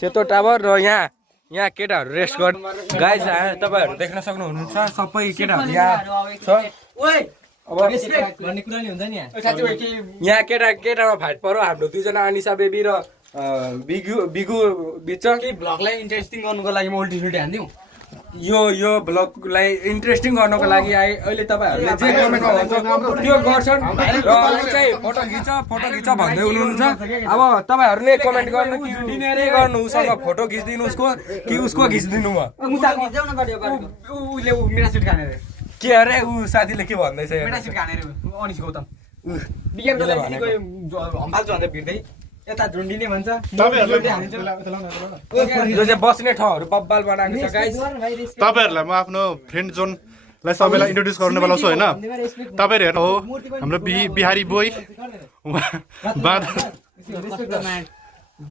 सेतो टावर र यहाँ केटाहरू रेस्ट गर् गाइस तपाईहरु देख्न सक्नुहुन्छ सबै केटाहरू यहाँ छ अब भन्ने कुरा नि हुन्छ नि यहाँ केटामा फाइट पर्यो हाम्रो दुईजना अनिसा बेबी र बिगु बिच के ब्लगलाई इन्ट्रेस्टिङ गर्नुको लागि म उल्टी सुल्टी हान्दिउ यो ब्लगलाई इन्ट्रेस्टिङ गर्नको लागि अहिले तपाईहरुले जे कमेन्ट गर्नुहुन्छ त्यो गर्छन् र अरू चाहिँ फोटो खिच भन्दै हुनुहुन्छ अब तपाईहरुले कमेन्ट गर्नु कि के गर्नु उसँग फोटो खिच्दिनु उसको खिच्दिनु म उले मेरा सिट खाने रे के अरे उ साथीले के भन्दै छ मेरा सिट खाने रे अनिस गौतम बिज्ञान कलेजको हम्बाल भन्दै भिड्दै यता झुन्डिने भन्छ यो चाहिँ बस्ने ठाउँहरु बब्बाल बनाएको छ गाइस तपाईहरुलाई म आफ्नो फ्रेन्ड जोनलाई सबैलाई इन्ट्रोड्युस गर्न बोलाउँछु हैन तपाईहरु हेर्नु हो हाम्रो बिहारी बोय